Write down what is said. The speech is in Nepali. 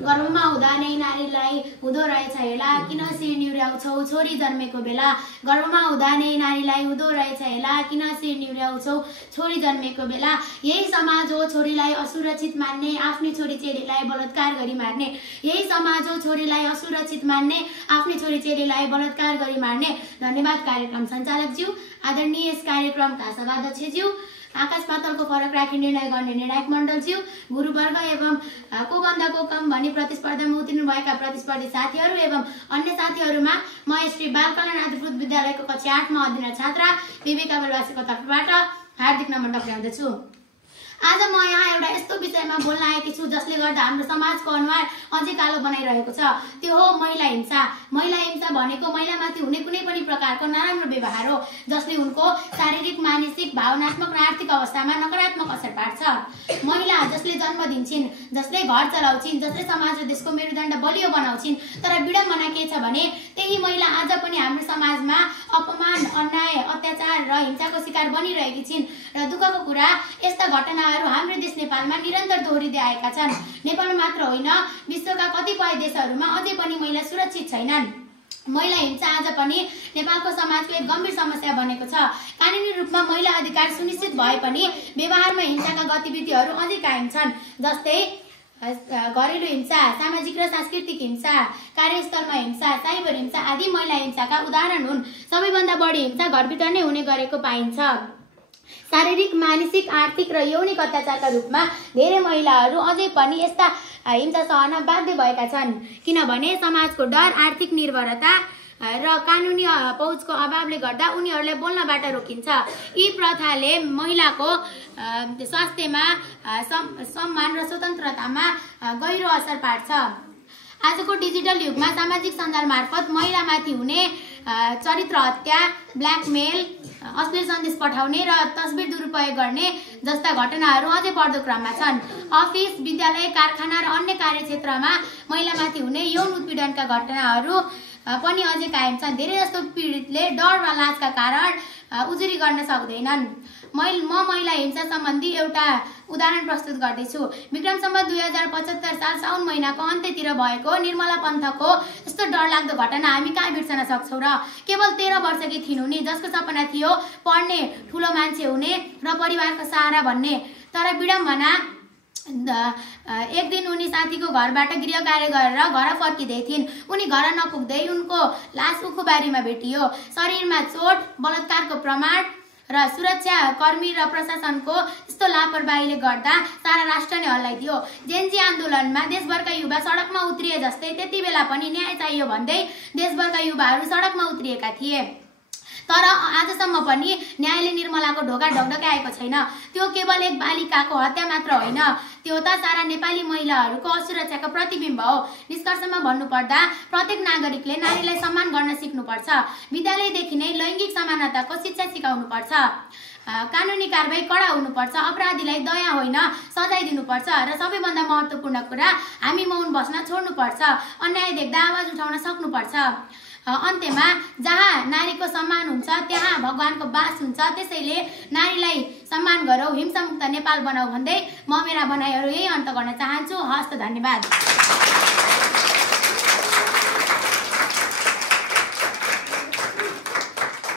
गर्भमा हुँदा नै नारीलाई हुँदो रहेछ हेला किन शिर निहुर्याउँछौ छोरी जन्मेको बेला गर्भमा हुँदा नै नारीलाई हुँदो रहेछ हेला किन शिर निहुर्याउँछौ छोरी जन्मेको बेला यही समाज हो छोरीलाई असुरक्षित मान्ने आफ्नै छोरी चेलीलाई बलात्कार गरी मार्ने यही समाज हो छोरीलाई असुरक्षित मान्ने आफ्नै छोरी चेलीलाई बलात्कार गरी मार्ने। धन्यवाद कार्यक्रम सञ्चालकज्यू, आदरणीय यस कार्यक्रमका सभाध्यक्षज्यू, आकाश पातलको फरक राखी निर्णय गर्ने निर्णायक मण्डलज्यू, गुरुवर्ग एवं कोभन्दा को कम भनी प्रतिस्पर्धामा उत्तीर्ण भएका प्रतिस्पर्धी साथीहरू एवं अन्य साथीहरूमा म श्री बालकल्याण आदिपुर विद्यालयको कक्षा 8 मा अध्ययनरत छात्रा विवेका बलवासीको तर्फबाट हार्दिक नमन टक्राउँदछु। आज म यहाँ एउटा यस्तो विषयमा बोल्न आएकी छु जसले गर्दा हाम्रो समाजको अनुहार अझै कालो बनाइरहेको छ। त्यो हो महिला हिंसा। महिला हिंसा भनेको महिलामाथि हुने कुनै पनि प्रकारको नराम्रो व्यवहार हो जसले उनको शारीरिक, मानसिक, भावनात्मक र आर्थिक अवस्थामा नकारात्मक असर पार्छ। महिला जसले जन्म दिन्छिन्, जसले घर चलाउँछिन्, जसले समाज र देशको मेरुदण्ड बलियो बनाउँछिन्, तर विडम्बना के छ भने त्यही महिला आज पनि हाम्रो समाजमा अपमान, अन्याय, अत्याचार र हिंसाको शिकार बनिरहेकी छिन्। र दुःखको कुरा यस्ता घटना हाम्रो देश नेपालमा निरन्तर दोहोरिँदै आएका छन्। नेपाल मात्र होइन, विश्वका कतिपय देशहरूमा अझै पनि महिला सुरक्षित छैनन्। महिला हिंसा आज पनि नेपालको समाजको एक गम्भीर समस्या बनेको छ। कानुनी रूपमा महिला अधिकार सुनिश्चित भए पनि व्यवहारमा हिंसाका गतिविधिहरू अझै कायम छन्। जस्तै घरेलु हिंसा, सामाजिक र सांस्कृतिक हिंसा, कार्यस्थलमा हिंसा, साइबर हिंसा आदि महिला हिंसाका उदाहरण हुन्। सबैभन्दा बढी हिंसा घरभित्र नै हुने गरेको पाइन्छ। शारीरिक, मानसिक, आर्थिक र यौनिक अत्याचारका रूपमा धेरै महिलाहरू अझै पनि यस्ता हिंसा सहन बाध्य भएका छन् किनभने समाजको डर, आर्थिक निर्भरता र कानुनी पहुँचको अभावले गर्दा उनीहरूलाई बोल्नबाट रोकिन्छ। यी प्रथाले महिलाको स्वास्थ्यमा, सम्मान र स्वतन्त्रतामा गहिरो असर पार्छ। आजको डिजिटल युगमा सामाजिक सञ्जाल मार्फत महिलामाथि हुने चरित्र हत्या, ब्ल्याकमेल, अश्लील सन्देश पठाउने र तस्बिर दुरुपयोग गर्ने जस्ता घटनाहरू अझै बढ्दो क्रममा छन्। अफिस, विद्यालय, कारखाना र अन्य कार्यक्षेत्रमा महिलामाथि हुने यौन उत्पीडनका घटनाहरू पनि अझै कायम छन्। धेरै जस्तो पीडितले डर र लाजका कारण उजुरी गर्न सक्दैनन्। म महिला हिंसा सम्बन्धी एउटा उदाहरण प्रस्तुत गर्दैछु। विक्रम सम्वत 2075 साल साउन महिनाको अन्त्यतिर भएको निर्मला पन्थको यस्तो डरलाग्दो घटना हामी कहाँ बिर्सन सक्छौँ र? केवल 13 वर्षकी थिइन् उनी, जसको सपना थियो पढ्ने, ठुलो मान्छे हुने र परिवारको सहारा भन्ने। तर विडम्बना, एक दिन उनी साथीको घरबाट गृह कार्य गरेर घर फर्किँदै थिइन्। उनी घर नपुग्दै उनको लास उखुबारीमा भेटियो। शरीरमा चोट, बलात्कारको प्रमाण र सुरक्षा कर्मी र प्रशासनको यस्तो लापरवाहीले गर्दा सारा राष्ट्र नै हल्लाइदियो। जेनजी आन्दोलनमा देशभरका युवा सडकमा उत्रिए जस्तै त्यति बेला पनि न्याय चाहियो भन्दै देशभरका युवाहरू सडकमा उत्रिएका थिए। तर आजसम्म पनि न्यायले निर्मलाको ढोका ढकढक्याएको छैन। त्यो केवल एक बालिकाको हत्या मात्र होइन, त्यो त सारा नेपाली महिलाहरूको असुरक्षाको प्रतिबिम्ब हो। निष्कर्षमा भन्नुपर्दा प्रत्येक नागरिकले नारीलाई सम्मान गर्न सिक्नुपर्छ। विद्यालयदेखि नै लैङ्गिक समानताको शिक्षा सिकाउनुपर्छ। कानुनी कारबाही कडा हुनुपर्छ। अपराधीलाई दया होइन सजाय दिनुपर्छ। र सबैभन्दा महत्त्वपूर्ण कुरा, हामी मौन बस्न छोड्नुपर्छ। अन्याय देख्दा आवाज उठाउन सक्नुपर्छ। अन्त्यमा जहाँ नारीको सम्मान हुन्छ त्यहाँ भगवानको बास हुन्छ। त्यसैले नारीलाई सम्मान गरौँ, हिंसामुक्त नेपाल बनाऊ भन्दै म मेरा भनाइहरू यही अन्त गर्न चाहन्छु। हस्त, धन्यवाद।